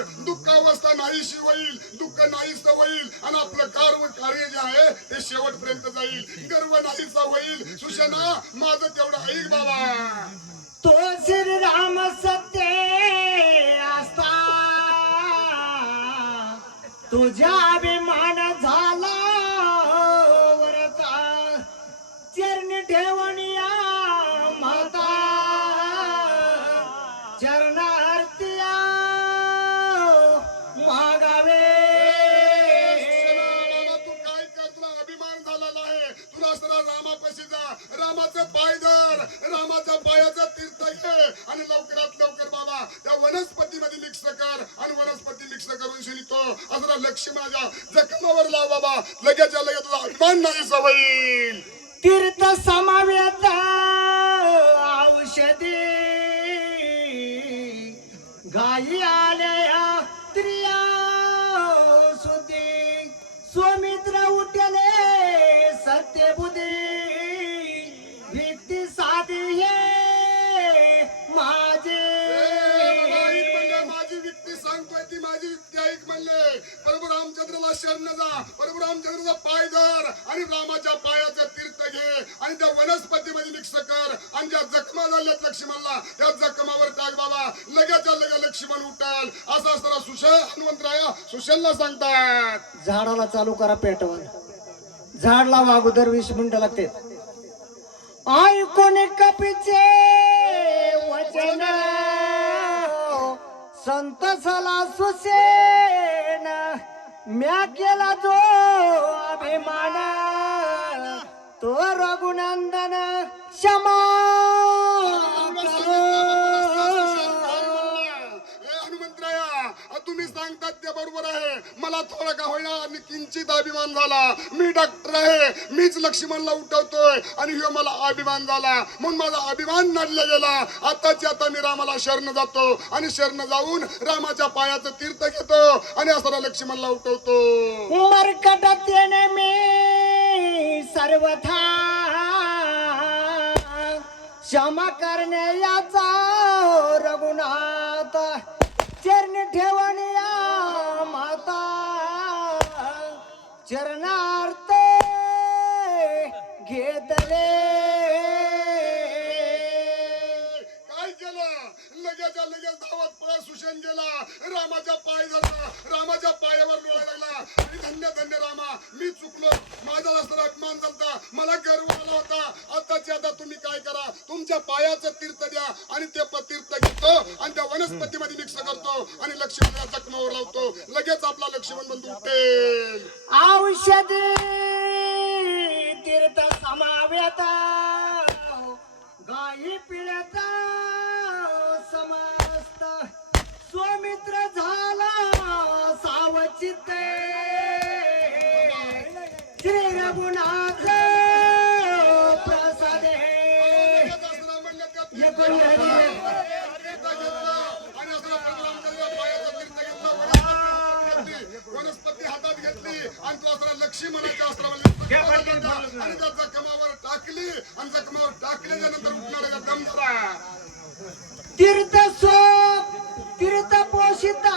तर दुःखावस्था नाहीशी होईल, दुःख नाहीस होईल आणि आपलं कार्य जे आहे ते शेवटपर्यंत जाईल. गर्व नाहीसा होईल. सुशेना माझं तेवढं ऐक बाबा. तो श्रीराम सत्य असता तुझ्या अभिमान झाला वरता चरणी ठेवणिया माता चरणार्थिया मागावे. तू काय कर, तुला अभिमान झालेला आहे. तुला सरळ रामापाशी जा, रामाचं पाय धर, रामाच्या पायाचं तीर्थ घे आणि लवकरात लवकर बाबा त्या वनस्पतीमध्ये मिक्स कर आणि वनस्पती मिक्स करून शिनितो असं लक्ष्मणाच्या जखमावर लाव बाबा. लगेच्या लगेच तुला अभिमान नाही सवयील. तीर्थ समावेत औषधी गायी आल्या स्त्रिया सुधी स्वामित्र उठले सत्यबुद्धी व्यक्ती साधी हे माझे. माझी व्यक्ती सांगतोय ती माझी व्यक्ती ऐक म्हणले. प्रभू रामचंद्राला शरण जा, प्रभू रामचंद्राचा पाय धर आणि रामाच्या पायाचं तीर्थ घे आणि त्या वनस्पतीमध्ये मिक्स कर आणि ज्या जखमा झाल्यात लक्ष्मणला त्या जखमावर टाक बाबा. लगेच्या लगे लक्ष्मण उठल. असं असताना सुशेल हनुमंतराया सुशेलला सांगतात झाडाला चालू करा पेटवून. झाड लावा अगोदर 20 मिनिटं लागते. ऐकून कपीचे वचन संत सला सुसेन म्या केला जो अभिमान तो रघुनंदन क्षमा करो. हनुमंतराया तुम्ही सांगतात ते बरोबर आहे. मला थोडा का होईना आणि किंचित अभिमान झाला. मी डॉक्टर आहे, मीच लक्ष्मणला उठवतोय आणि ह्यो मला अभिमान झाला म्हणून माझा अभिमान नडला गेला. आताची आता मी रामाला शरण जातो आणि शरण जाऊन रामाच्या पायाचं तीर्थ घेतो आणि असताना लक्ष्मणला उठवतो. मरकटात येणे मी सर्वथा क्षमा करणे याचा रघुनाथ चरणी ठेवणिया माता चरणार्थ घेतले. काय केलं? लगेच्या लगेच धावत पळत सुशेन गेला, रामाच्या पाय धरला, रामाच्या पायावर लोळा लागला आणि धन्य धन्य रामा मी चुकलो, माझा असताना अपमान झालता, मला गर्व आला होता. आताची आता तुम्ही काय करा, तुमच्या पायाचं तीर्थ द्या आणि ते तीर्थ घेतो आणि त्या वनस्पतीमध्ये मिक्स करतो आणि लक्ष्मणाच्या जखमावर लावतो. लगेच आपला लक्ष्मण बंधू उठेल. औषधी तीर्थ समावेता गायी पिळता समस्त स्वामित्र झाला सावचित श्री रघुनाथ प्रसादे. वनस्पती हातात घेतली आणि तो असला लक्ष्मणाच्या अस्त्रावर आणि त्या जखमावर टाकली आणि जखमावर टाकले